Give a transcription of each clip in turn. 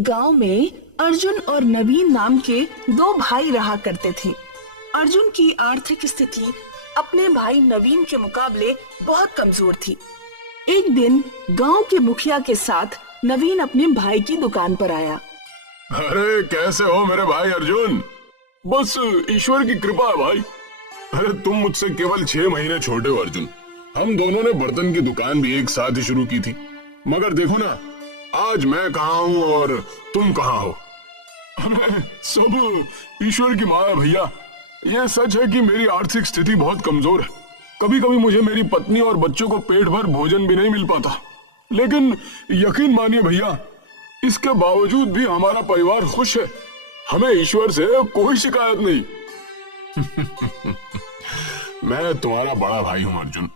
गांव में अर्जुन और नवीन नाम के दो भाई रहा करते थे। अर्जुन की आर्थिक स्थिति अपने भाई नवीन के मुकाबले बहुत कमजोर थी। एक दिन गांव के मुखिया के साथ नवीन अपने भाई की दुकान पर आया। अरे कैसे हो मेरे भाई अर्जुन? बस ईश्वर की कृपा है भाई। अरे तुम मुझसे केवल 6 महीने छोटे हो अर्जुन। हम दोनों ने बर्तन की दुकान भी एक साथ ही शुरू की थी, मगर देखो ना आज मैं कहाँ हूँ और तुम कहाँ हो। अरे सब ईश्वर की माया भैया। ये सच है कि मेरी आर्थिक स्थिति बहुत कमजोर है। कभी कभी मुझे मेरी पत्नी और बच्चों को पेट भर भोजन भी नहीं मिल पाता, लेकिन यकीन मानिए भैया, इसके बावजूद भी हमारा परिवार खुश है। हमें ईश्वर से कोई शिकायत नहीं। मैं तुम्हारा बड़ा भाई हूं अर्जुन।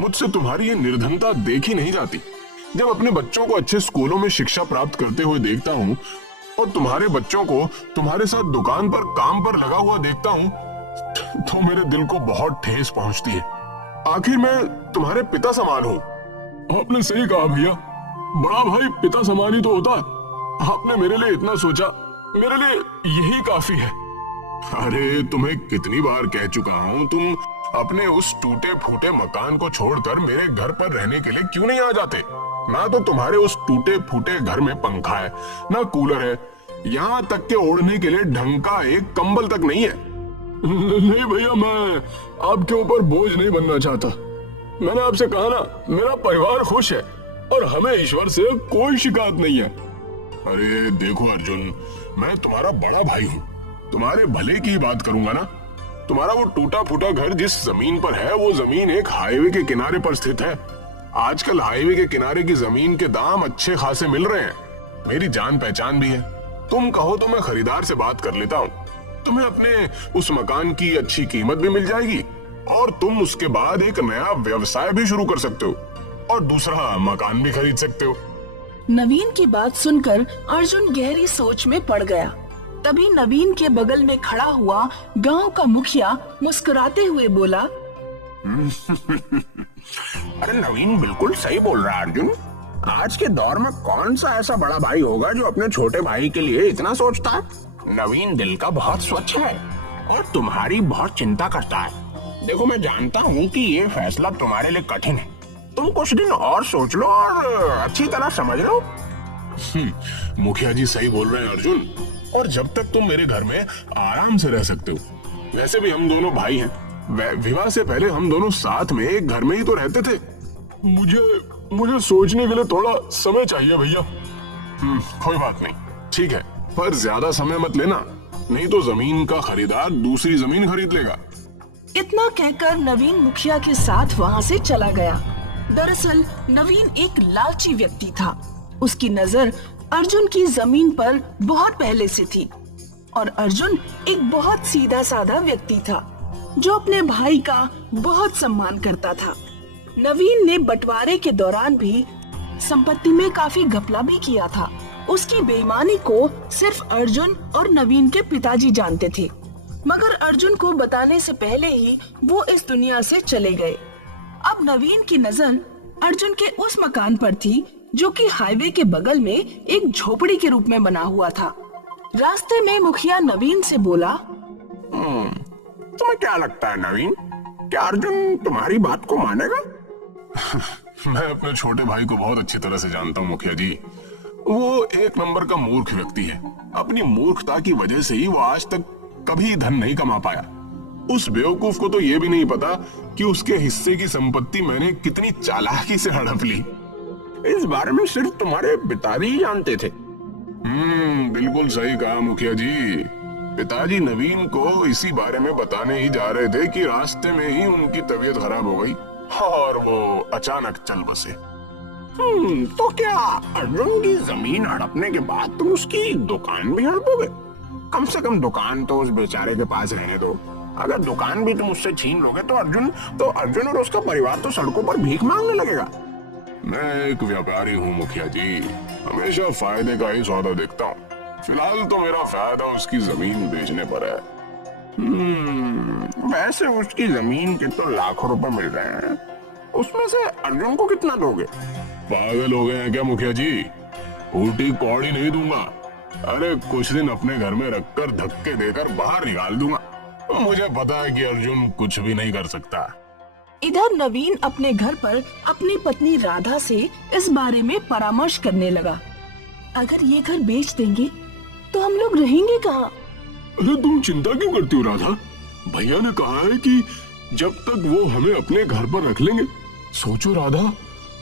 मुझसे तुम्हारी ये निर्धनता देखी नहीं जाती। जब अपने बच्चों को अच्छे स्कूलों में शिक्षा प्राप्त करते हुए देखता हूँ और तुम्हारे बच्चों को तुम्हारे साथ दुकान पर काम पर लगा हुआ देखता हूँ तो मेरे दिल को बहुत ठेस पहुंचती है। आखिर मैं तुम्हारे पिता समान हूँ। आपने सही कहा भैया, बड़ा भाई पिता समान ही तो होता है। आपने मेरे लिए इतना सोचा, मेरे लिए यही काफी है। अरे तुम्हें कितनी बार कह चुका हूँ, तुम अपने उस टूटे फूटे मकान को छोड़कर मेरे घर पर रहने के लिए क्यों नहीं आ जाते? ना तो तुम्हारे उस टूटे फूटे घर में पंखा है, ना कूलर है, यहाँ तक के ओढ़ने के लिए ढंग का एक कंबल तक नहीं है। नहीं भैया, मैं आपके ऊपर बोझ नहीं बनना चाहता। मैंने आपसे कहा ना, मेरा परिवार खुश है और हमें ईश्वर से कोई शिकायत नहीं है। अरे देखो अर्जुन, मैं तुम्हारा बड़ा भाई हूँ, तुम्हारे भले की बात करूंगा ना। तुम्हारा वो टूटा फूटा घर जिस जमीन पर है, वो जमीन एक हाईवे के किनारे पर स्थित है। आजकल हाईवे के किनारे की जमीन के दाम अच्छे खासे मिल रहे हैं। मेरी जान पहचान भी है। तुम कहो तो मैं खरीदार से बात कर लेता हूँ। तुम्हें अपने उस मकान की अच्छी कीमत भी मिल जाएगी और तुम उसके बाद एक नया व्यवसाय भी शुरू कर सकते हो और दूसरा मकान भी खरीद सकते हो। नवीन की बात सुनकर अर्जुन गहरी सोच में पड़ गया। तभी नवीन के बगल में खड़ा हुआ गांव का मुखिया मुस्कुराते हुए बोला, अरे नवीन बिल्कुल सही बोल रहा है अर्जुन। आज के दौर में कौन सा ऐसा बड़ा भाई होगा जो अपने छोटे भाई के लिए इतना सोचता है। नवीन दिल का बहुत स्वच्छ है और तुम्हारी बहुत चिंता करता है। देखो मैं जानता हूँ कि ये फैसला तुम्हारे लिए कठिन है। तुम कुछ दिन और सोच लो और अच्छी तरह समझ लो। मुखिया जी सही बोल रहे हैं अर्जुन, और जब तक तुम मेरे घर में आराम से रह सकते हो। वैसे भी हम दोनों भाई हैं। विवाह से पहले हम दोनों साथ में एक घर में ही तो रहते थे। मुझे सोचने के लिए थोड़ा समय चाहिए भैया। कोई बात नहीं, ठीक है, पर ज्यादा समय मत लेना, नहीं तो जमीन का खरीदार दूसरी जमीन खरीद लेगा। इतना कहकर नवीन मुखिया के साथ वहाँ से चला गया। दरअसल नवीन एक लालची व्यक्ति था। उसकी नजर अर्जुन की जमीन पर बहुत पहले से थी और अर्जुन एक बहुत सीधा साधा व्यक्ति था जो अपने भाई का बहुत सम्मान करता था। नवीन ने बंटवारे के दौरान भी संपत्ति में काफी घपला भी किया था। उसकी बेईमानी को सिर्फ अर्जुन और नवीन के पिताजी जानते थे, मगर अर्जुन को बताने से पहले ही वो इस दुनिया से चले गए। अब नवीन की नजर अर्जुन के उस मकान पर थी जो कि हाईवे के बगल में एक झोपड़ी के रूप में बना हुआ था। रास्ते में मुखिया नवीन से बोला, तुम्हें क्या लगता है नवीन, क्या अर्जुन तुम्हारी बात को मानेगा? मैं अपने छोटे भाई को बहुत अच्छी तरह से जानता हूँ मुखिया जी। वो एक नंबर का मूर्ख व्यक्ति है। अपनी मूर्खता की वजह से ही वो आज तक कभी धन नहीं कमा पाया। उस बेवकूफ को तो ये भी नहीं पता कि उसके हिस्से की संपत्ति मैंने कितनी चालाकी से हड़प ली। इस बारे में सिर्फ तुम्हारे पिताजी ही जानते थे। बिल्कुल सही कहा मुखिया जी। पिताजी नवीन को इसी बारे में बताने ही जा रहे थे कि रास्ते में ही उनकी तबीयत खराब हो गई और वो अचानक चल बसे। तो क्या अर्जुन की जमीन हड़पने के बाद तुम उसकी दुकान भी हड़पोगे? कम से कम दुकान तो उस बेचारे के पास रहने दो। अगर दुकान भी तुम उससे छीन लोगे तो अर्जुन और उसका परिवार तो सड़कों पर भीख मांगने लगेगा। मैं एक व्यापारी हूँ मुखिया जी, हमेशा फायदे का ही सौदा देखता हूँ। फिलहाल तो मेरा फायदा उसकी जमीन बेचने पर है। वैसे उसकी जमीन के तो लाखों रुपए मिल रहे हैं, उसमें से अर्जुन को कितना दोगे? पागल हो गए हैं क्या मुखिया जी? फूटी कौड़ी नहीं दूंगा। अरे कुछ दिन अपने घर में रखकर धक्के देकर बाहर निकाल दूंगा। मुझे पता है कि अर्जुन कुछ भी नहीं कर सकता। इधर नवीन अपने घर पर अपनी पत्नी राधा से इस बारे में परामर्श करने लगा। अगर ये घर बेच देंगे तो हम लोग रहेंगे कहाँ? अरे तुम चिंता क्यों करती हो राधा? भैया ने कहा है कि जब तक वो हमें अपने घर पर रख लेंगे। सोचो राधा,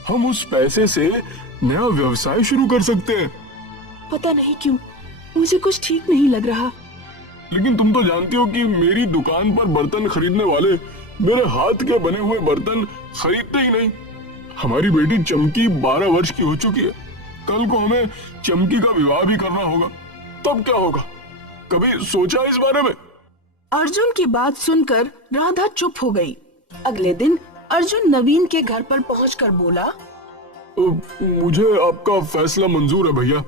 हम उस पैसे से नया व्यवसाय शुरू कर सकते हैं। पता नहीं क्यों मुझे कुछ ठीक नहीं लग रहा। लेकिन तुम तो जानती हो कि मेरी दुकान पर बर्तन खरीदने वाले मेरे हाथ के बने हुए बर्तन खरीदते ही नहीं। हमारी बेटी चमकी 12 वर्ष की हो चुकी है। कल को हमें चमकी का विवाह भी करना होगा, तब क्या होगा? कभी सोचा इस बारे में? अर्जुन की बात सुनकर राधा चुप हो गई। अगले दिन अर्जुन नवीन के घर पर पहुंचकर बोला, मुझे आपका फैसला मंजूर है भैया।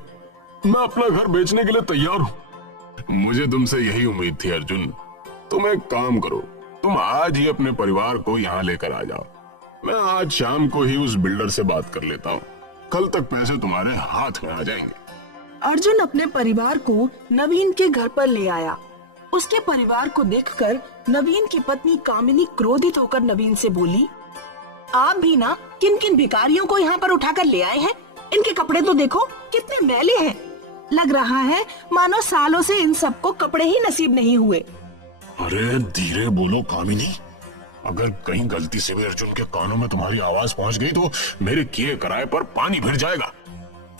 मैं अपना घर बेचने के लिए तैयार हूँ। मुझे तुमसे यही उम्मीद थी अर्जुन। तुम एक काम करो, तुम आज ही अपने परिवार को यहाँ लेकर आ जाओ। मैं आज शाम को ही उस बिल्डर से बात कर लेता हूँ। कल तक पैसे तुम्हारे हाथ में आ जाएंगे। अर्जुन अपने परिवार को नवीन के घर पर ले आया। उसके परिवार को देखकर नवीन की पत्नी कामिनी क्रोधित होकर नवीन से बोली, आप भी ना किन किन भिखारियों को यहाँ पर उठाकर ले आए हैं? इनके कपड़े तो देखो कितने मैले हैं। लग रहा है मानो सालों से इन सबको कपड़े ही नसीब नहीं हुए। अरे धीरे बोलो कामिनी, अगर कहीं गलती से भी अर्जुन के कानों में तुम्हारी आवाज पहुंच गई तो मेरे किए कराए पर पानी फिर जाएगा।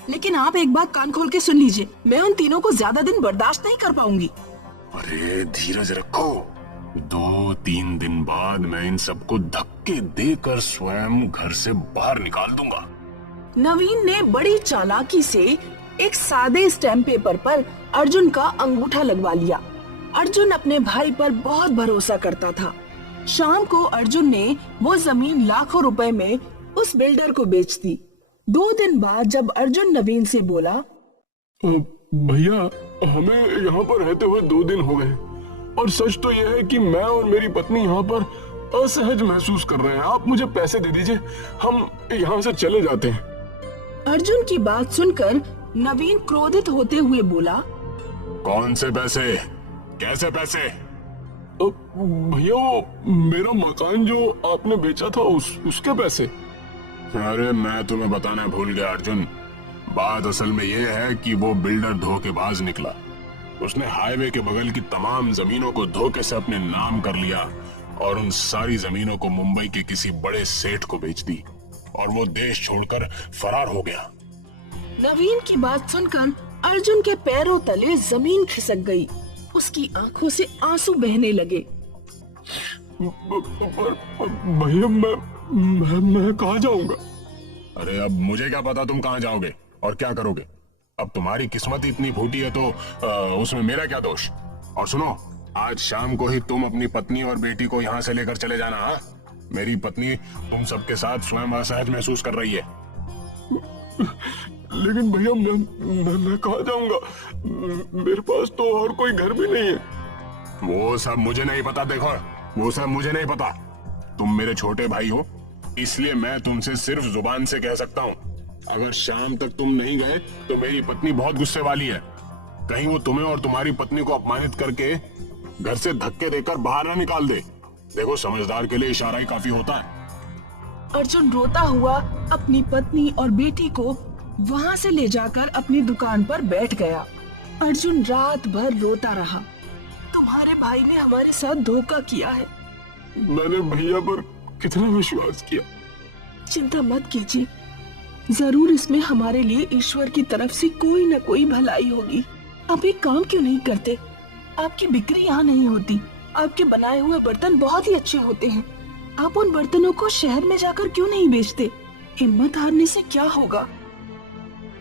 लेकिन आप एक बात कान खोल के सुन लीजिए, मैं उन तीनों को ज्यादा दिन बर्दाश्त नहीं कर पाऊंगी। अरे धीरज रखो, 2-3 दिन बाद मैं इन सबको धक्के देकर स्वयं घर से बाहर निकाल दूंगा। नवीन ने बड़ी चालाकी से एक सादे स्टैम्प पेपर पर अर्जुन का अंगूठा लगवा लिया। अर्जुन अपने भाई पर बहुत भरोसा करता था। शाम को अर्जुन ने वो जमीन लाखों रुपए में उस बिल्डर को बेच दी। 2 दिन बाद जब अर्जुन नवीन से बोला, भैया हमें यहाँ पर रहते हुए 2 दिन हो गए और सच तो यह है कि मैं और मेरी पत्नी यहाँ पर असहज महसूस कर रहे हैं। आप मुझे पैसे दे दीजिए, हम यहाँ से चले जाते हैं। अर्जुन की बात सुनकर नवीन क्रोधित होते हुए बोला, कौन से पैसे? कैसे पैसे? भैया वो मेरा मकान जो आपने बेचा था उसके पैसे। अरे मैं तुम्हें बताना भूल गया अर्जुन। बात असल में यह है कि वो बिल्डर धोखेबाज निकला। उसने हाईवे के बगल की तमाम जमीनों को धोखे से अपने नाम कर लिया और उन सारी जमीनों को मुंबई के किसी बड़े सेठ को बेच दी और वो देश छोड़कर फरार हो गया। नवीन की बात सुनकर अर्जुन के पैरों तले जमीन खिसक गई। उसकी आंखों से आंसू बहने लगे। भैया मैं कहाँ जाऊंगा? अरे अब मुझे क्या पता तुम कहाँ जाओगे और क्या करोगे। अब तुम्हारी किस्मत ही इतनी फूटी है तो उसमें मेरा क्या दोष। और सुनो, आज शाम को ही तुम अपनी पत्नी और बेटी को यहाँ से लेकर चले जाना। हाँ, मेरी पत्नी तुम सबके साथ स्वयं असहज महसूस कर रही है। लेकिन भैया मैं कहाँ जाऊंगा? मेरे पास तो और कोई घर भी नहीं है। वो सब मुझे नहीं पता। देखो, वो सब मुझे नहीं पता। तुम मेरे छोटे भाई हो, इसलिए मैं तुमसे सिर्फ जुबान से कह सकता हूँ। अगर शाम तक तुम नहीं गए तो मेरी पत्नी बहुत गुस्से वाली है। कहीं वो तुम्हें और तुम्हारी पत्नी को अपमानित करके घर से धक्के देकर बाहर ना निकाल दे। देखो, समझदार के लिए इशारा ही काफी होता है। अर्जुन रोता हुआ अपनी पत्नी और बेटी को वहाँ से ले जाकर अपनी दुकान पर बैठ गया। अर्जुन रात भर रोता रहा। तुम्हारे भाई ने हमारे साथ धोखा किया है। मैंने भैया पर कितना विश्वास किया। चिंता मत कीजिए, जरूर इसमें हमारे लिए ईश्वर की तरफ से कोई न कोई भलाई होगी। आप एक काम क्यों नहीं करते? आपकी बिक्री यहाँ नहीं होती। आपके बनाए हुए बर्तन बहुत ही अच्छे होते हैं। आप उन बर्तनों को शहर में जाकर क्यों नहीं बेचते? हिम्मत हारने से क्या होगा?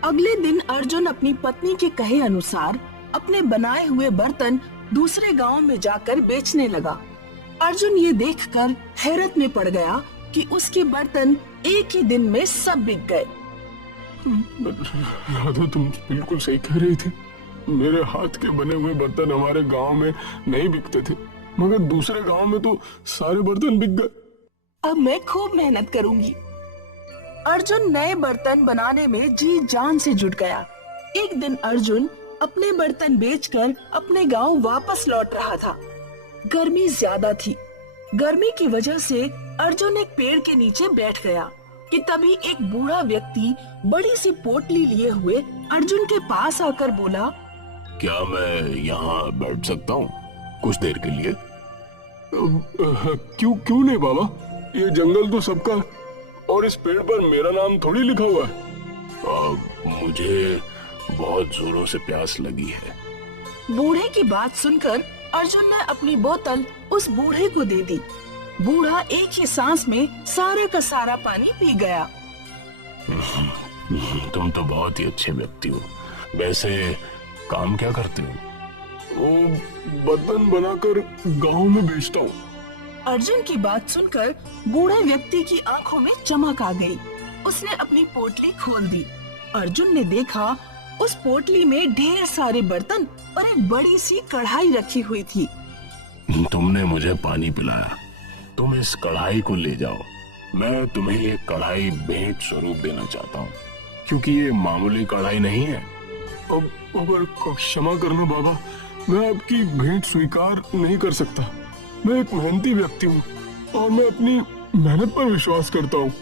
अगले दिन अर्जुन अपनी पत्नी के कहे अनुसार अपने बनाए हुए बर्तन दूसरे गांव में जाकर बेचने लगा। अर्जुन ये देखकर हैरत में पड़ गया कि उसके बर्तन एक ही दिन में सब बिक गए। राधा, तुम बिल्कुल सही कह रही थी। मेरे हाथ के बने हुए बर्तन हमारे गांव में नहीं बिकते थे, मगर दूसरे गांव में तो सारे बर्तन बिक गए। अब मैं खूब मेहनत करूंगी। अर्जुन नए बर्तन बनाने में जी जान से जुट गया। एक दिन अर्जुन अपने बर्तन बेचकर अपने गांव वापस लौट रहा था। गर्मी ज्यादा थी। गर्मी की वजह से अर्जुन एक पेड़ के नीचे बैठ गया कि तभी एक बूढ़ा व्यक्ति बड़ी सी पोटली लिए हुए अर्जुन के पास आकर बोला, क्या मैं यहाँ बैठ सकता हूँ कुछ देर के लिए? क्यों नहीं बाबा, ये जंगल तो सबका है और इस पेड़ पर मेरा नाम थोड़ी लिखा हुआ है। मुझे बहुत जोरों से प्यास लगी है। बूढ़े की बात सुनकर अर्जुन ने अपनी बोतल उस बूढ़े को दे दी। बूढ़ा एक ही सांस में सारा का सारा पानी पी गया। तुम तो बहुत ही अच्छे व्यक्ति हो। वैसे काम क्या करते हो? वो बर्तन बनाकर गांव में बेचता हूँ। अर्जुन की बात सुनकर बूढ़े व्यक्ति की आंखों में चमक आ गई। उसने अपनी पोटली खोल दी। अर्जुन ने देखा उस पोटली में ढेर सारे बर्तन और एक बड़ी सी कढ़ाई रखी हुई थी। तुमने मुझे पानी पिलाया, तुम इस कढ़ाई को ले जाओ। मैं तुम्हें ये कढ़ाई भेंट स्वरूप देना चाहता हूँ, क्योंकि ये मामूली कढ़ाई नहीं है। अब क्षमा करना बाबा, मैं आपकी भेंट स्वीकार नहीं कर सकता। मैं एक मेहनती व्यक्ति हूँ और मैं अपनी मेहनत पर विश्वास करता हूँ।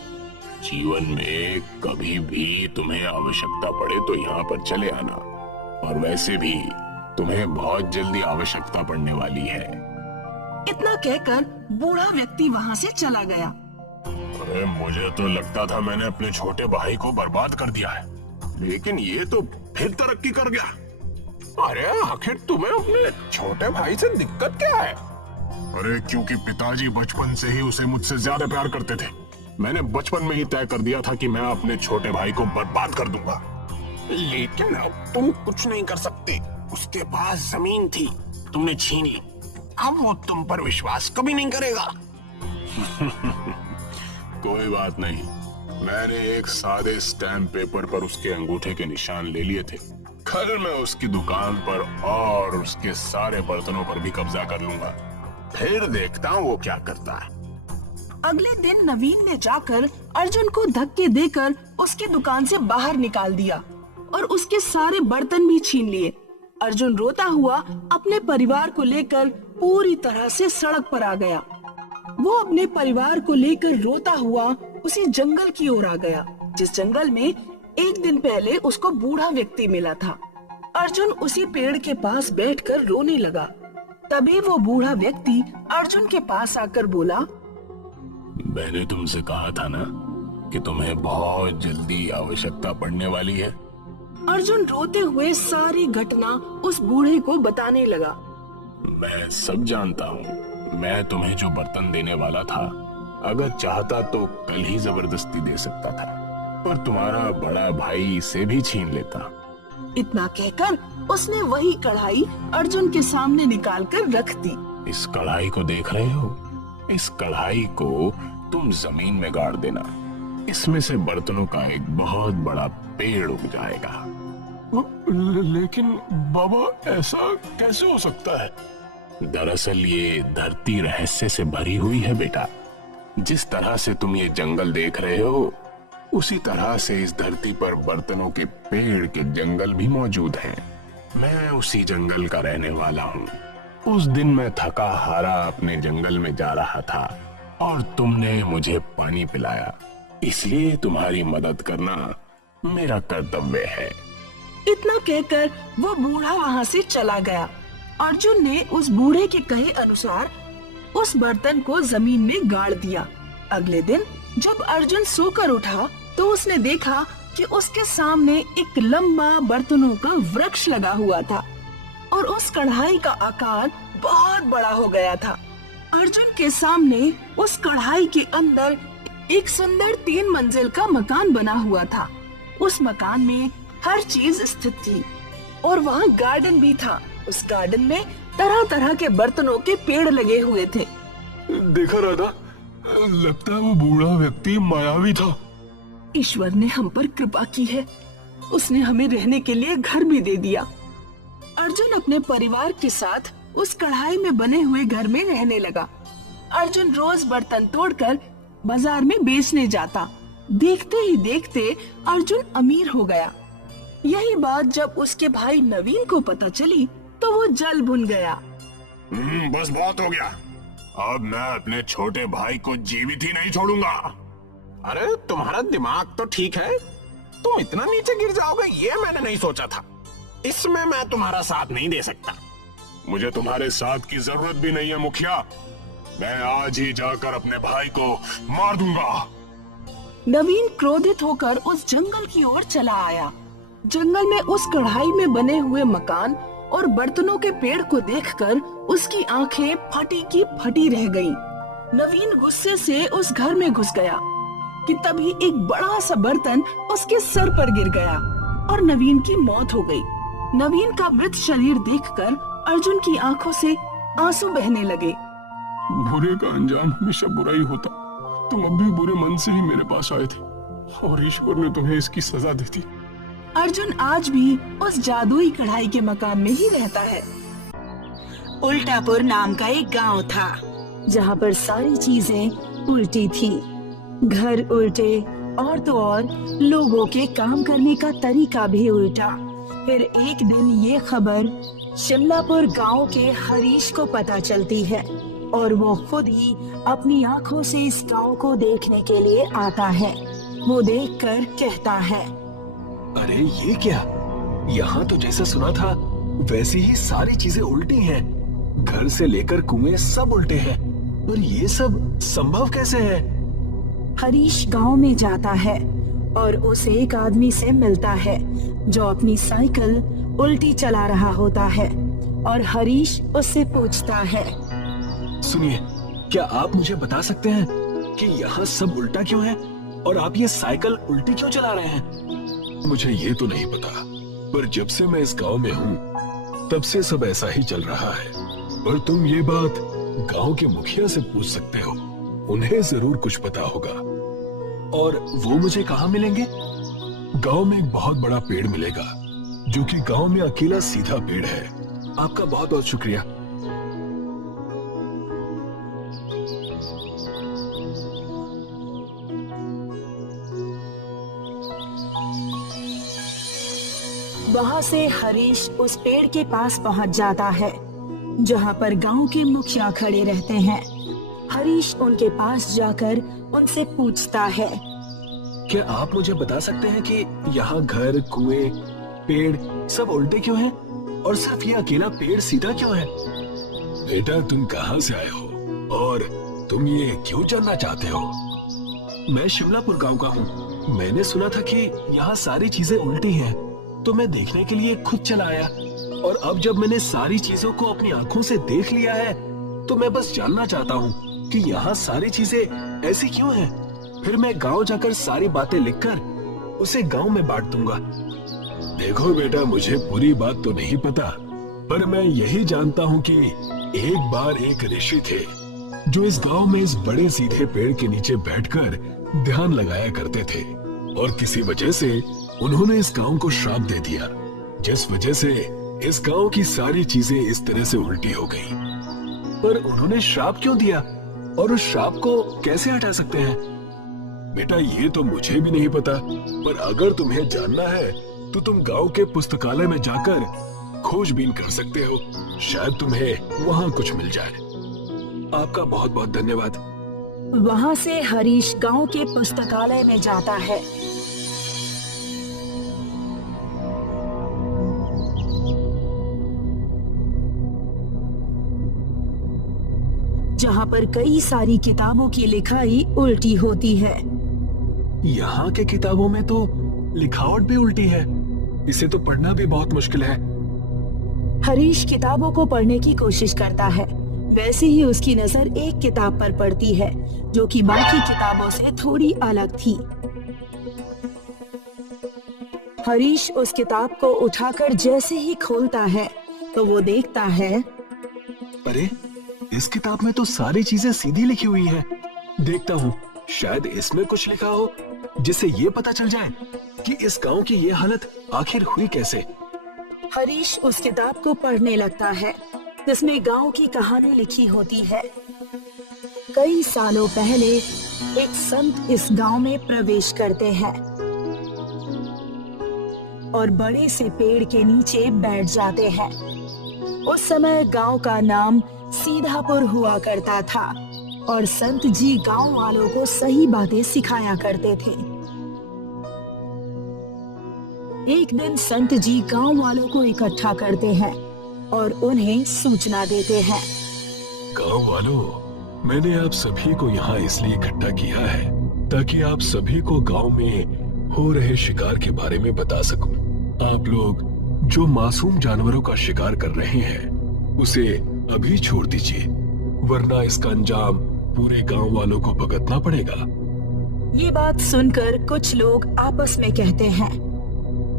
जीवन में कभी भी तुम्हें आवश्यकता पड़े तो यहाँ पर चले आना, और वैसे भी तुम्हें बहुत जल्दी आवश्यकता पड़ने वाली है। इतना कहकर बूढ़ा व्यक्ति वहाँ से चला गया। अरे मुझे तो लगता था मैंने अपने छोटे भाई को बर्बाद कर दिया है, लेकिन ये तो फिर तरक्की कर गया। अरे आखिर तुम्हें अपने छोटे भाई से दिक्कत क्या है? अरे क्योंकि पिताजी बचपन से ही उसे मुझसे ज्यादा प्यार करते थे। मैंने बचपन में ही तय कर दिया था कि मैं अपने छोटे भाई को बर्बाद कर दूंगा। लेकिन अब तुम कुछ नहीं कर सकते। उसके पास जमीन थी, तुमने छीन ली। अब वो तुम पर विश्वास कभी नहीं करेगा। कोई बात नहीं, मैंने एक सादे स्टैम्प पेपर पर उसके अंगूठे के निशान ले लिए थे। कल मैं उसकी दुकान पर और उसके सारे बर्तनों पर भी कब्जा कर लूंगा। फिर देखता हूँ वो क्या करता है। अगले दिन नवीन ने जाकर अर्जुन को धक्के देकर उसकी दुकान से बाहर निकाल दिया और उसके सारे बर्तन भी छीन लिए। अर्जुन रोता हुआ अपने परिवार को लेकर पूरी तरह से सड़क पर आ गया। वो अपने परिवार को लेकर रोता हुआ उसी जंगल की ओर आ गया, जिस जंगल में एक दिन पहले उसको बूढ़ा व्यक्ति मिला था। अर्जुन उसी पेड़ के पास बैठकर रोने लगा। तभी वो बूढ़ा व्यक्ति अर्जुन के पास आकर बोला, मैंने तुमसे कहा था ना कि तुम्हें बहुत जल्दी आवश्यकता पड़ने वाली है। अर्जुन रोते हुए सारी घटना उस बूढ़े को बताने लगा। मैं सब जानता हूँ। मैं तुम्हें जो बर्तन देने वाला था, अगर चाहता तो कल ही जबरदस्ती दे सकता था, पर तुम्हारा बड़ा भाई इसे भी छीन लेता। इतना कहकर उसने वही कढ़ाई अर्जुन के सामने निकालकर रख दी। इस कढ़ाई को देख रहे हो? इस कढ़ाई को तुम जमीन में गाड़ देना। इसमें से बर्तनों का एक बहुत बड़ा पेड़ उग जाएगा। लेकिन बाबा, ऐसा कैसे हो सकता है? दरअसल ये धरती रहस्य से भरी हुई है बेटा। जिस तरह से तुम ये जंगल देख रहे हो, उसी तरह से इस धरती पर बर्तनों के पेड़ के जंगल भी मौजूद हैं। मैं उसी जंगल का रहने वाला हूँ। उस दिन मैं थका हारा अपने जंगल में जा रहा था और तुमने मुझे पानी पिलाया, इसलिए तुम्हारी मदद करना मेरा कर्तव्य है। इतना कहकर वो बूढ़ा वहाँ से चला गया। अर्जुन ने उस बूढ़े के कहे अनुसार उस बर्तन को जमीन में गाड़ दिया। अगले दिन जब अर्जुन सोकर उठा तो उसने देखा कि उसके सामने एक लंबा बर्तनों का वृक्ष लगा हुआ था और उस कढ़ाई का आकार बहुत बड़ा हो गया था। अर्जुन के सामने उस कढ़ाई के अंदर एक सुंदर 3 मंजिल का मकान बना हुआ था। उस मकान में हर चीज स्थित थी और वहाँ गार्डन भी था। उस गार्डन में तरह तरह के बर्तनों के पेड़ लगे हुए थे। देखा राधा, लगता है वो बूढ़ा व्यक्ति मायावी था। ईश्वर ने हम पर कृपा की है। उसने हमें रहने के लिए घर भी दे दिया। अर्जुन अपने परिवार के साथ उस कढ़ाई में बने हुए घर में रहने लगा। अर्जुन रोज बर्तन तोड़कर बाजार में बेचने जाता। देखते ही देखते अर्जुन अमीर हो गया। यही बात जब उसके भाई नवीन को पता चली तो वो जल भुन गया। बस बहुत हो गया। अब मैं अपने छोटे भाई को जीवित ही नहीं छोड़ूंगा। अरे तुम्हारा दिमाग तो ठीक है, तुम इतना नीचे गिर जाओगे ये मैंने नहीं सोचा था। इसमें मैं तुम्हारा साथ नहीं दे सकता। मुझे तुम्हारे साथ की जरूरत भी नहीं है मुखिया। मैं आज ही जाकर अपने भाई को मार दूंगा। नवीन क्रोधित होकर उस जंगल की ओर चला आया। जंगल में उस कढ़ाई में बने हुए मकान और बर्तनों के पेड़ को देखकर उसकी आंखें फटी की फटी रह गईं। नवीन गुस्से से उस घर में घुस गया कि तभी एक बड़ा सा बर्तन उसके सर पर गिर गया और नवीन की मौत हो गई। नवीन का मृत शरीर देखकर अर्जुन की आंखों से आंसू बहने लगे। बुरे का अंजाम हमेशा बुरा ही होता। तुम अब भी बुरे मन से ही मेरे पास आए थे और ईश्वर ने तुम्हें इसकी सजा दी थी। अर्जुन आज भी उस जादुई कढ़ाई के मकान में ही रहता है। उल्टापुर नाम का एक गांव था जहां पर सारी चीजें उल्टी थी। घर उल्टे और तो और लोगों के काम करने का तरीका भी उल्टा। फिर एक दिन ये खबर शिमलापुर गांव के हरीश को पता चलती है और वो खुद ही अपनी आंखों से इस गांव को देखने के लिए आता है। वो देखकर कहता है, अरे ये क्या, यहाँ तो जैसा सुना था वैसी ही सारी चीजें उल्टी हैं। घर से लेकर कुएं सब उल्टे हैं, और ये सब संभव कैसे है? हरीश गांव में जाता है और उस एक आदमी से मिलता है जो अपनी साइकिल उल्टी चला रहा होता है और हरीश उससे पूछता है, सुनिए, क्या आप मुझे बता सकते हैं कि यहाँ सब उल्टा क्यों है और आप ये साइकिल उल्टी क्यों चला रहे हैं? मुझे ये तो नहीं पता, पर जब से मैं इस गांव में हूँ तब से सब ऐसा ही चल रहा है। पर तुम ये बात गांव के मुखिया से पूछ सकते हो, उन्हें जरूर कुछ पता होगा। और वो मुझे कहाँ मिलेंगे? गांव में एक बहुत बड़ा पेड़ मिलेगा जो कि गांव में अकेला सीधा पेड़ है। आपका बहुत बहुत शुक्रिया। वहाँ से हरीश उस पेड़ के पास पहुँच जाता है जहाँ पर गांव के मुखिया खड़े रहते हैं। हरीश उनके पास जाकर उनसे पूछता है, क्या आप मुझे बता सकते हैं कि यहाँ घर, कुएं, पेड़ सब उल्टे क्यों हैं और सिर्फ ये अकेला पेड़ सीधा क्यों है? बेटा, तुम कहाँ से आए हो और तुम ये क्यों जानना चाहते हो? मैं शिमलापुर गांव का हूँ। मैंने सुना था कि यहाँ सारी चीजें उल्टी हैं, तो मैं देखने के लिए खुद चला आया। और अब जब मैंने सारी चीजों को अपनी आंखों से देख लिया है तो मैं बस जानना चाहता हूँ कि यहाँ सारी चीजें ऐसी क्यों हैं। फिर मैं गांव जाकर सारी बातें लिखकर उसे गांव में बांट दूंगा। देखो बेटा, मुझे पूरी बात तो नहीं पता, पर मैं यही जानता हूँ कि एक बार एक ऋषि थे जो इस गांव में इस बड़े सीधे पेड़ के नीचे बैठकर ध्यान लगाया करते थे, और किसी वजह से उन्होंने इस गांव को श्राप दे दिया, जिस वजह से इस गांव की सारी चीजें इस तरह से उल्टी हो गईं। पर उन्होंने श्राप क्यों दिया और उस श्राप को कैसे हटा सकते हैं? बेटा, ये तो मुझे भी नहीं पता, पर अगर तुम्हें जानना है तो तुम गांव के पुस्तकालय में जाकर खोजबीन कर सकते हो। शायद तुम्हें वहाँ कुछ मिल जाए। आपका बहुत बहुत धन्यवाद। वहाँ से हरीश गांव के पुस्तकालय में जाता है। जहाँ पर कई सारी किताबों की लिखाई उल्टी होती है। यहाँ के किताबों में तो लिखावट भी उल्टी है, इसे तो पढ़ना भी बहुत मुश्किल है। हरीश किताबों को पढ़ने की कोशिश करता है, वैसे ही उसकी नजर एक किताब पर पड़ती है जो कि बाकी किताबों से थोड़ी अलग थी। हरीश उस किताब को उठाकर जैसे ही खोलता है तो वो देखता है, अरे इस किताब में तो सारी चीजें सीधी लिखी हुई हैं। देखता हूँ शायद इसमें कुछ लिखा हो जिससे ये पता चल जाए कि इस गांव की ये हालत आखिर हुई कैसे। हरीश उस किताब को पढ़ने लगता है जिसमें गांव की कहानी लिखी होती है। कई सालों पहले एक संत इस गांव में प्रवेश करते हैं। और बड़े से पेड़ के नीचे बैठ जाते हैं। उस समय गांव का नाम सीधापुर हुआ करता था और संत जी गांव वालों को सही बातें सिखाया करते थे। एक दिन संत जी गांव वालों को इकट्ठा करते हैं और उन्हें सूचना देते हैं। गांव वालों, मैंने आप सभी को यहाँ इसलिए इकट्ठा किया है ताकि आप सभी को गांव में हो रहे शिकार के बारे में बता सकूं। आप लोग जो मासूम जानवरों का शिकार कर रहे हैं उसे अभी छोड़ दीजिए, वरना इसका अंजाम पूरे गांव वालों को भुगतना पड़ेगा। ये बात सुनकर कुछ लोग आपस में कहते हैं,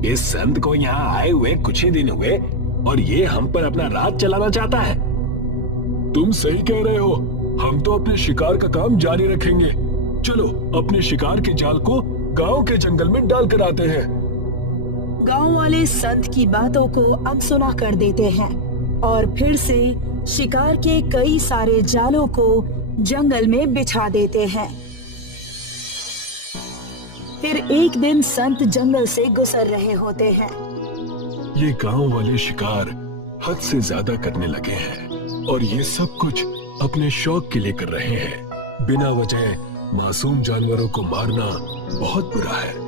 इस संत को यहाँ आए हुए कुछ ही दिन हुए और ये हम पर अपना राज चलाना चाहता है। तुम सही कह रहे हो, हम तो अपने शिकार का काम जारी रखेंगे। चलो अपने शिकार के जाल को गांव के जंगल में डाल कर आते हैं। गांव वाले संत की बातों को अनसुना कर देते हैं और फिर से शिकार के कई सारे जालों को जंगल में बिछा देते हैं। फिर एक दिन संत जंगल से गुजर रहे होते हैं। ये गांव वाले शिकार हद से ज्यादा करने लगे हैं और ये सब कुछ अपने शौक के लिए कर रहे हैं। बिना वजह मासूम जानवरों को मारना बहुत बुरा है।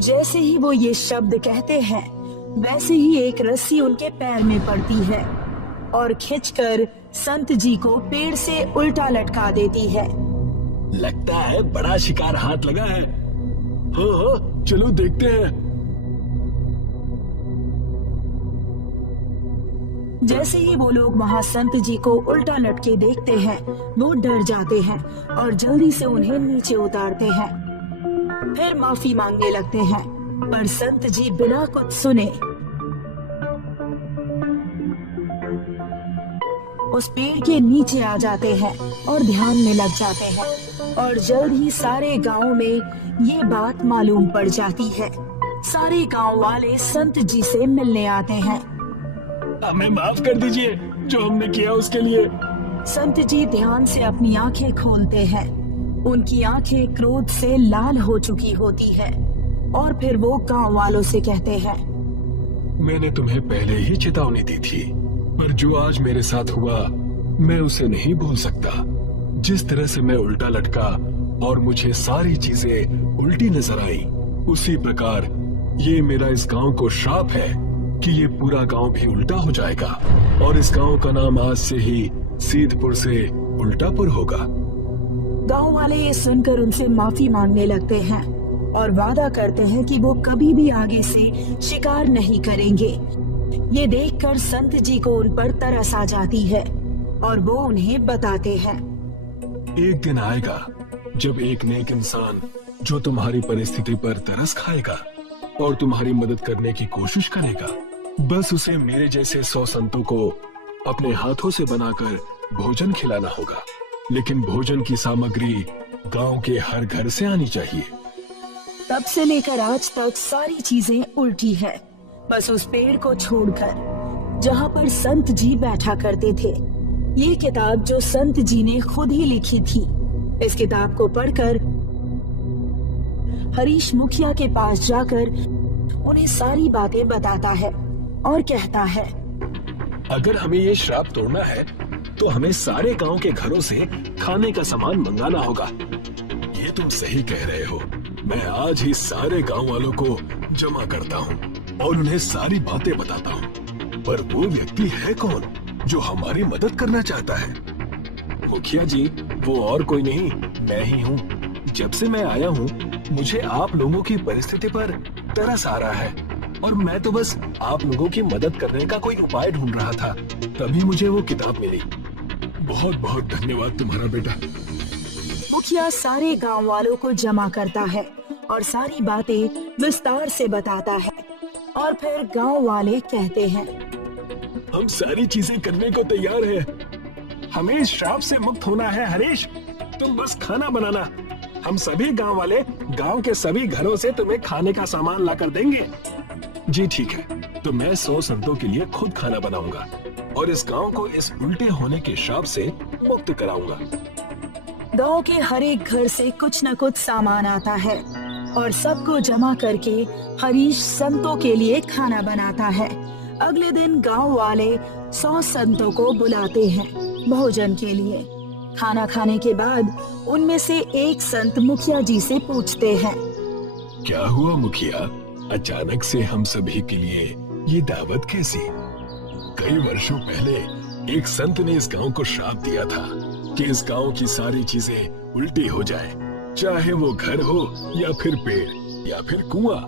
जैसे ही वो ये शब्द कहते हैं, वैसे ही एक रस्सी उनके पैर में पड़ती है और खींचकर संत जी को पेड़ से उल्टा लटका देती है। लगता है बड़ा शिकार हाथ लगा है। हाँ, चलो देखते हैं। जैसे ही वो लोग वहाँ संत जी को उल्टा लटके देखते हैं, वो डर जाते हैं और जल्दी से उन्हें नीचे उतारते हैं। फिर माफी मांगने लगते हैं, पर संत जी बिना कुछ सुने उस पेड़ के नीचे आ जाते हैं और ध्यान में लग जाते हैं और जल्द ही सारे गांव में ये बात मालूम पड़ जाती है। सारे गांव वाले संत जी से मिलने आते हैं। हमें माफ कर दीजिए जो हमने किया उसके लिए। संत जी ध्यान से अपनी आंखें खोलते हैं। उनकी आंखें क्रोध से लाल हो चुकी होती है और फिर वो गांव वालों से कहते हैं, मैंने तुम्हें पहले ही चेतावनी दी थी, पर जो आज मेरे साथ हुआ मैं उसे नहीं भूल सकता। जिस तरह से मैं उल्टा लटका और मुझे सारी चीजें उल्टी नजर आई, उसी प्रकार ये मेरा इस गांव को श्राप है कि ये पूरा गांव भी उल्टा हो जाएगा और इस गांव का नाम आज से ही सीधपुर से उल्टापुर होगा। गांव वाले ये सुनकर उनसे माफी मांगने लगते हैं और वादा करते हैं कि वो कभी भी आगे से शिकार नहीं करेंगे। ये देखकर संत जी को उन पर तरस आ जाती है और वो उन्हें बताते हैं, एक दिन आएगा जब एक नेक इंसान जो तुम्हारी परिस्थिति पर तरस खाएगा और तुम्हारी मदद करने की कोशिश करेगा, बस उसे मेरे जैसे 100 संतों को अपने हाथों से बनाकर भोजन खिलाना होगा। लेकिन भोजन की सामग्री गांव के हर घर से आनी चाहिए। तब से लेकर आज तक सारी चीजें उल्टी है, बस उस पेड़ को छोड़कर जहाँ पर संत जी बैठा करते थे। ये किताब जो संत जी ने खुद ही लिखी थी, इस किताब को पढ़कर हरीश मुखिया के पास जाकर उन्हें सारी बातें बताता है और कहता है, अगर हमें ये श्राप तोड़ना है तो हमें सारे गांव के घरों से खाने का सामान मंगाना होगा। ये तुम सही कह रहे हो। मैं आज ही सारे गांव वालों को जमा करता हूँ और उन्हें सारी बातें बताता हूँ। पर वो व्यक्ति है कौन जो हमारी मदद करना चाहता है? मुखिया जी, वो और कोई नहीं, मैं ही हूँ। जब से मैं आया हूँ मुझे आप लोगों की परिस्थिति पर तरस आ रहा है और मैं तो बस आप लोगों की मदद करने का कोई उपाय ढूंढ रहा था, तभी मुझे वो किताब मिली। बहुत बहुत धन्यवाद तुम्हारा बेटा। मुखिया सारे गांव वालों को जमा करता है और सारी बातें विस्तार से बताता है और फिर गांव वाले कहते हैं, हम सारी चीजें करने को तैयार हैं। हमें इस श्राप से मुक्त होना है हरीश, तुम बस खाना बनाना। हम सभी गांव वाले गांव के सभी घरों से तुम्हें खाने का सामान लाकर देंगे। जी ठीक है, तो मैं 100 संतों के लिए खुद खाना बनाऊंगा और इस गांव को इस उल्टे होने के श्राप से मुक्त कराऊंगा। गांव के हर एक घर से कुछ न कुछ सामान आता है और सबको जमा करके हरीश संतों के लिए खाना बनाता है। अगले दिन गांव वाले 100 संतों को बुलाते हैं भोजन के लिए। खाना खाने के बाद उनमें से एक संत मुखिया जी से पूछते हैं, क्या हुआ मुखिया, अचानक से हम सभी के लिए ये दावत कैसी? कई वर्षों पहले एक संत ने इस गांव को श्राप दिया था कि इस गांव की सारी चीजें उल्टी हो जाए, चाहे वो घर हो या फिर पेड़ या फिर कुआं।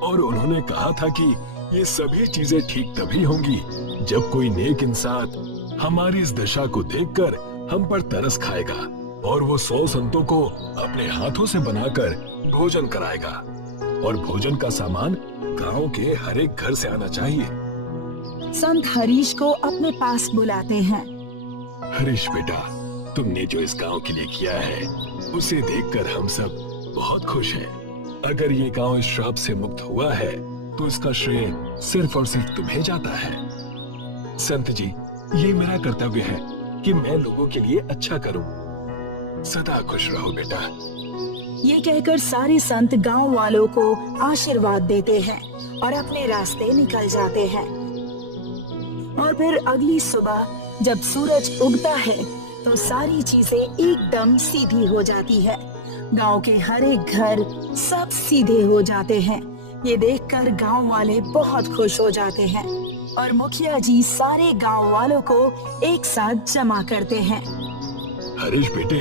और उन्होंने कहा था कि ये सभी चीजें ठीक तभी होंगी जब कोई नेक इंसान हमारी इस दशा को देखकर हम पर तरस खाएगा और वो 100 संतों को अपने हाथों से बनाकर भोजन कराएगा। और भोजन का सामान गांव के हर एक घर से आना चाहिए। संत हरीश को अपने पास बुलाते हैं। हरीश बेटा, तुमने जो इस गांव के लिए किया है उसे देखकर हम सब बहुत खुश हैं। अगर ये गांव इस श्राप से मुक्त हुआ है तो इसका श्रेय सिर्फ और सिर्फ तुम्हें जाता है। संत जी, ये मेरा कर्तव्य है कि मैं लोगों के लिए अच्छा करूं। सदा खुश रहो बेटा। ये कहकर सारे संत गांव वालों को आशीर्वाद देते हैं और अपने रास्ते निकल जाते हैं। और फिर अगली सुबह जब सूरज उगता है तो सारी चीजें एकदम सीधी हो जाती है। गांव के हर एक घर सब सीधे हो जाते हैं। ये देखकर गांव वाले बहुत खुश हो जाते हैं और मुखिया जी सारे गांव वालों को एक साथ जमा करते हैं। हरीश बेटे,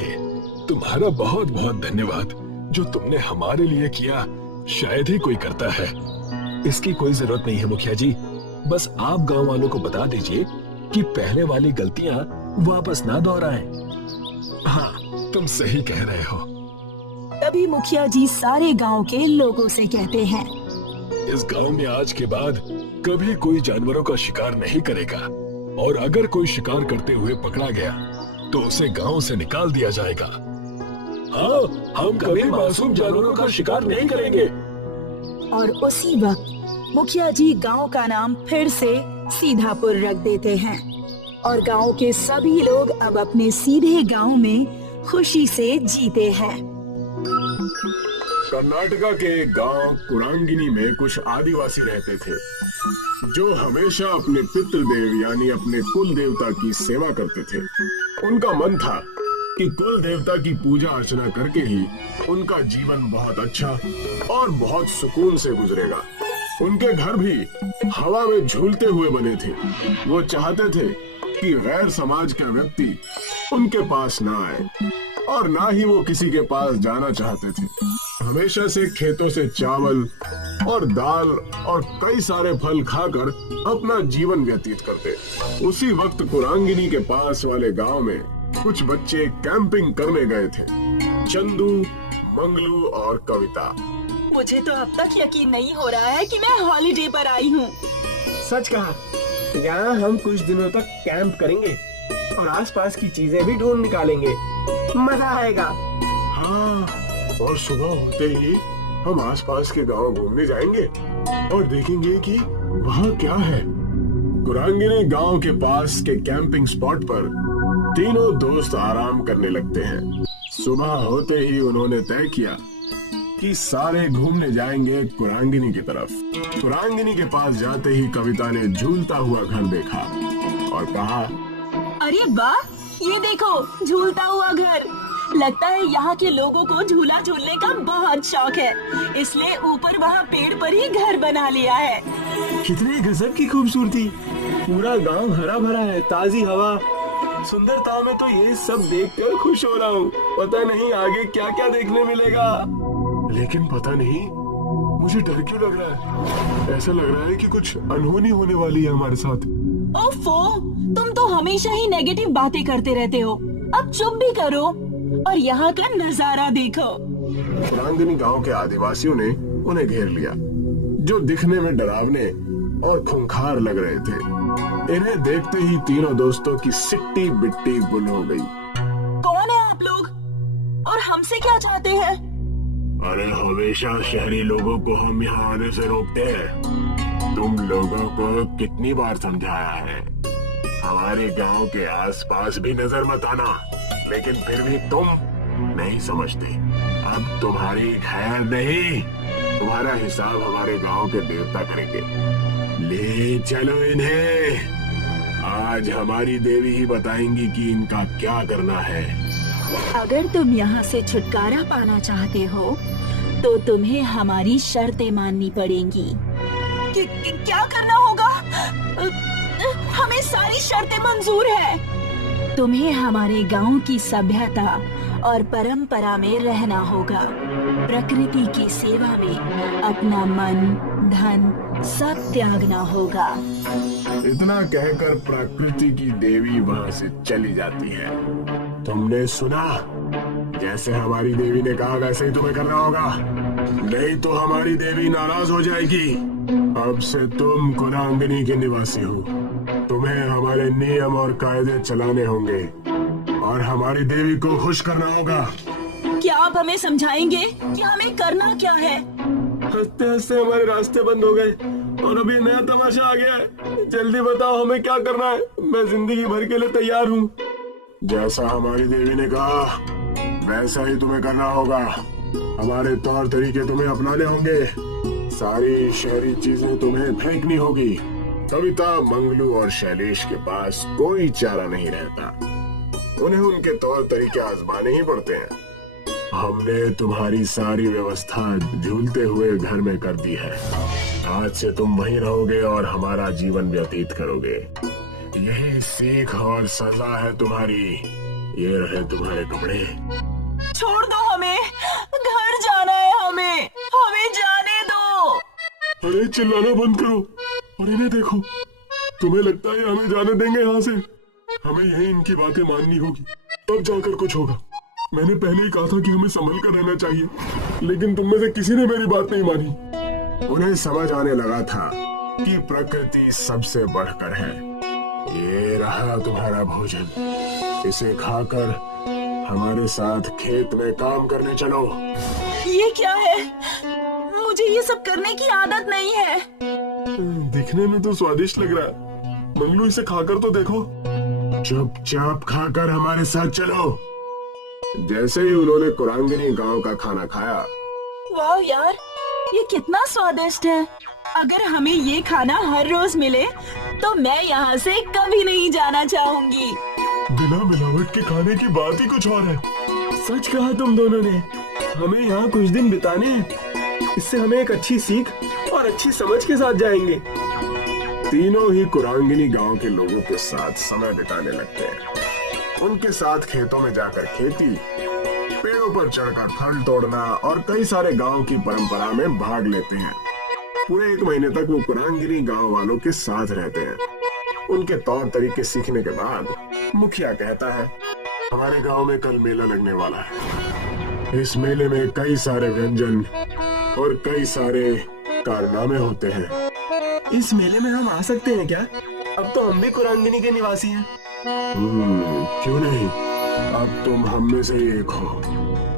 तुम्हारा बहुत बहुत धन्यवाद। जो तुमने हमारे लिए किया शायद ही कोई करता है। इसकी कोई जरूरत नहीं है मुखिया जी, बस आप गांव वालों को बता दीजिए कि पहले वाली गलतियां वापस ना दोहराएं। हाँ, तुम सही कह रहे हो। तभी मुखिया जी सारे गांव के लोगों से कहते हैं, इस गांव में आज के बाद कभी कोई जानवरों का शिकार नहीं करेगा और अगर कोई शिकार करते हुए पकड़ा गया तो उसे गांव से निकाल दिया जाएगा। हाँ, हम कभी मासूम जानवरों का शिकार नहीं करेंगे। और उसी वक्त मुखिया जी गांव का नाम फिर से सीधापुर रख देते हैं और गांव के सभी लोग अब अपने सीधे गांव में खुशी से जीते हैं। कर्नाटका के एक गांव कुरांगिनी में कुछ आदिवासी रहते थे जो हमेशा अपने पितृदेव यानी अपने कुल देवता की सेवा करते थे। उनका मन था कि कुल देवता की पूजा अर्चना करके ही उनका जीवन बहुत अच्छा और बहुत सुकून से गुजरेगा। उनके घर भी हवा में झूलते हुए बने थे। वो चाहते थे कि गैर समाज का व्यक्ति उनके पास ना आए और ना ही वो किसी के पास जाना चाहते थे। हमेशा से खेतों से चावल और दाल और कई सारे फल खाकर अपना जीवन व्यतीत करते। उसी वक्त कुरांगिनी के पास वाले गांव में कुछ बच्चे कैंपिंग करने गए थे। चंदू, मंगलू और कविता। मुझे तो अब तक यकीन नहीं हो रहा है कि मैं हॉलिडे पर आई हूँ। सच कहा, यहाँ हम कुछ दिनों तक कैंप करेंगे और आसपास की चीजें भी ढूंढ निकालेंगे। मजा आएगा। हाँ, और सुबह होते ही हम आसपास के गांव घूमने जाएंगे और देखेंगे कि वहाँ क्या है। कुरांगिनी गांव के पास के कैंपिंग स्पॉट पर तीनों दोस्त आराम करने लगते हैं। सुबह होते ही उन्होंने तय किया कि सारे घूमने जाएंगे कुरांगिनी की तरफ। कुरांगिनी के पास जाते ही कविता ने झूलता हुआ घर देखा और कहा, अरे वाह, ये देखो झूलता हुआ घर। लगता है यहाँ के लोगों को झूला झूलने का बहुत शौक है, इसलिए ऊपर वहाँ पेड़ पर ही घर बना लिया है। कितनी गजब की खूबसूरती। पूरा गांव हरा भरा है, ताजी हवा, सुंदरता में तो ये सब देखकर खुश हो रहा हूँ। पता नहीं आगे क्या क्या देखने मिलेगा। लेकिन पता नहीं मुझे डर क्यों लग रहा है। ऐसा लग रहा है कि कुछ अनहोनी होने वाली है हमारे साथ। ओफो, तुम तो हमेशा ही नेगेटिव बातें करते रहते हो। अब चुप भी करो और यहाँ का नजारा देखो। कुरांगिनी गांव के आदिवासियों ने उन्हें घेर लिया, जो दिखने में डरावने और खूंखार लग रहे थे। इन्हें देखते ही तीनों दोस्तों की सिट्टी बिट्टी गुल हो गई। कौन है आप लोग और हमसे क्या चाहते हैं? अरे हमेशा शहरी लोगों को हम यहाँ आने से रोकते हैं। तुम लोगों को कितनी बार समझाया है, हमारे गांव के आसपास भी नजर मत आना, लेकिन फिर भी तुम नहीं समझते। अब तुम्हारी खैर नहीं, तुम्हारा हिसाब हमारे गांव के देवता करेंगे। ले चलो इन्हें, आज हमारी देवी ही बताएंगी कि इनका क्या करना है। अगर तुम यहाँ से छुटकारा पाना चाहते हो तो तुम्हें हमारी शर्तें माननी पड़ेंगी। क्या करना होगा? हमें सारी शर्तें मंजूर है। तुम्हें हमारे गांव की सभ्यता और परंपरा में रहना होगा। प्रकृति की सेवा में अपना मन, धन सब त्यागना होगा। इतना कहकर प्रकृति की देवी वहां से चली जाती है। तुमने सुना, जैसे हमारी देवी ने कहा वैसे ही तुम्हें करना होगा, नहीं तो हमारी देवी नाराज हो जाएगी। अब से तुम कुरांगनी के निवासी हो, तुम्हें हमारे नियम और कायदे चलाने होंगे और हमारी देवी को खुश करना होगा। क्या आप हमें समझाएंगे कि हमें करना क्या है? हंसते हंसते हमारे रास्ते बंद हो गए और अभी नया तमाशा आ गया है। जल्दी बताओ हमें क्या करना है, मैं जिंदगी भर के लिए तैयार हूँ। जैसा हमारी देवी ने कहा वैसा ही तुम्हें करना होगा। हमारे तौर तरीके तुम्हें अपनाने होंगे, सारी शहरी चीजें तुम्हें फेंकनी होगी। कविता, मंगलू और शैलेश के पास कोई चारा नहीं रहता, उन्हें उनके तौर तरीके आजमाने ही पड़ते हैं। हमने तुम्हारी सारी व्यवस्था झूलते हुए घर में कर दी है। आज से तुम वहीं रहोगे और हमारा जीवन व्यतीत करोगे। यही सीख और सजा है तुम्हारी। ये रहे तुम्हारे कपड़े। छोड़ दो हमें, घर जाना है हमें जाने दो। अरे चिल्लाना बंद करो और इन्हें देखो। तुम्हें लगता है हमें जाने देंगे यहाँ से? हमें यही इनकी बातें माननी होगी, तब जाकर कुछ होगा। मैंने पहले ही कहा था कि हमें संभल कर रहना चाहिए, लेकिन तुम में से किसी ने मेरी बात नहीं मानी। उन्हें समझ आने लगा था कि प्रकृति सबसे बढ़कर है। ये रहा तुम्हारा भोजन, इसे खाकर हमारे साथ खेत में काम करने चलो। ये क्या है? मुझे ये सब करने की आदत नहीं है। दिखने में तो स्वादिष्ट लग रहा है, मंगलू इसे खाकर तो देखो। चुपचाप खाकर हमारे साथ चलो। जैसे ही उन्होंने कुरांगनी गांव का खाना खाया, वाह यार, ये कितना स्वादिष्ट है। अगर हमें ये खाना हर रोज मिले तो मैं यहाँ से कभी नहीं जाना चाहूंगी। बिना मिलावट के खाने की बात ही कुछ और है। सच कहा तुम दोनों ने, हमें यहाँ कुछ दिन बिताने हैं। इससे हमें एक अच्छी सीख और अच्छी समझ के साथ जाएंगे। तीनों ही कुरांगनी गांव के लोगों के साथ समय बिताने लगते हैं। उनके साथ खेतों में जाकर खेती, पेड़ों पर चढ़कर फल तोड़ना और कई सारे गांव की परंपरा में भाग लेते हैं। पूरे 1 महीने तक वो कुरांगनी गांव वालों के साथ रहते हैं। उनके तौर तरीके सीखने के बाद मुखिया कहता है, हमारे गांव में कल मेला लगने वाला है। इस मेले में कई सारे व्यंजन और कई सारे कारनामे होते हैं। इस मेले में हम आ सकते हैं क्या? अब तो हम भी कुरांगनी के निवासी हैं। क्यों नहीं, अब तुम हम में से ही एक हो,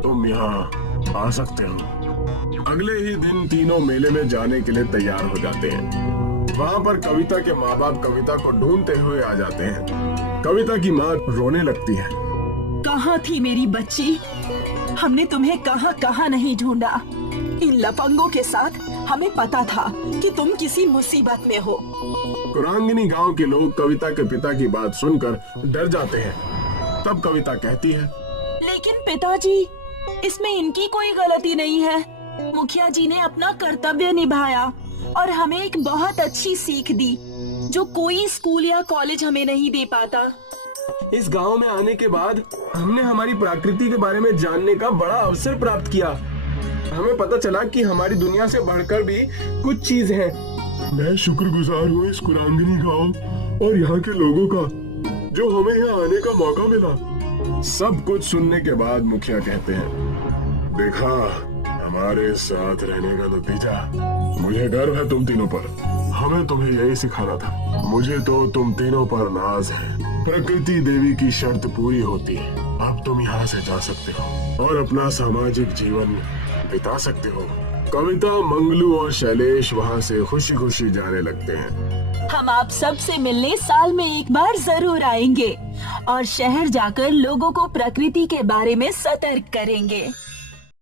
तुम यहाँ आ सकते हो। अगले ही दिन तीनों मेले में जाने के लिए तैयार हो जाते हैं। वहाँ पर कविता के माँ बाप कविता को ढूंढते हुए आ जाते हैं। कविता की माँ रोने लगती है। कहाँ थी मेरी बच्ची? हमने तुम्हें कहाँ कहाँ नहीं ढूंढा। इन लफंगों के साथ हमें पता था कि तुम किसी मुसीबत में हो। कुरांगनी गांव के लोग कविता के पिता की बात सुनकर डर जाते हैं। तब कविता कहती है, लेकिन पिताजी, इसमें इनकी कोई गलती नहीं है। मुखिया जी ने अपना कर्तव्य निभाया और हमें एक बहुत अच्छी सीख दी जो कोई स्कूल या कॉलेज हमें नहीं दे पाता। इस गांव में आने के बाद हमने हमारी प्रकृति के बारे में जानने का बड़ा अवसर प्राप्त किया। हमें पता चला कि हमारी दुनिया से बढ़कर भी कुछ चीज है। मैं शुक्रगुजार हूँ इस कुरांगनी गांव और यहाँ के लोगों का जो हमें यहाँ आने का मौका मिला। सब कुछ सुनने के बाद मुखिया कहते हैं, देखा हमारे साथ रहने का नतीजा। मुझे गर्व है तुम तीनों पर। हमें तुम्हें यही सिखाना था। मुझे तो तुम तीनों पर नाज है। प्रकृति देवी की शर्त पूरी होती है। अब तुम यहाँ से जा सकते हो और अपना सामाजिक जीवन बिता सकते हो। कविता, मंगलू और शैलेश वहाँ से खुशी खुशी जाने लगते हैं। हम आप सब से मिलने साल में एक बार जरूर आएंगे और शहर जाकर लोगों को प्रकृति के बारे में सतर्क करेंगे।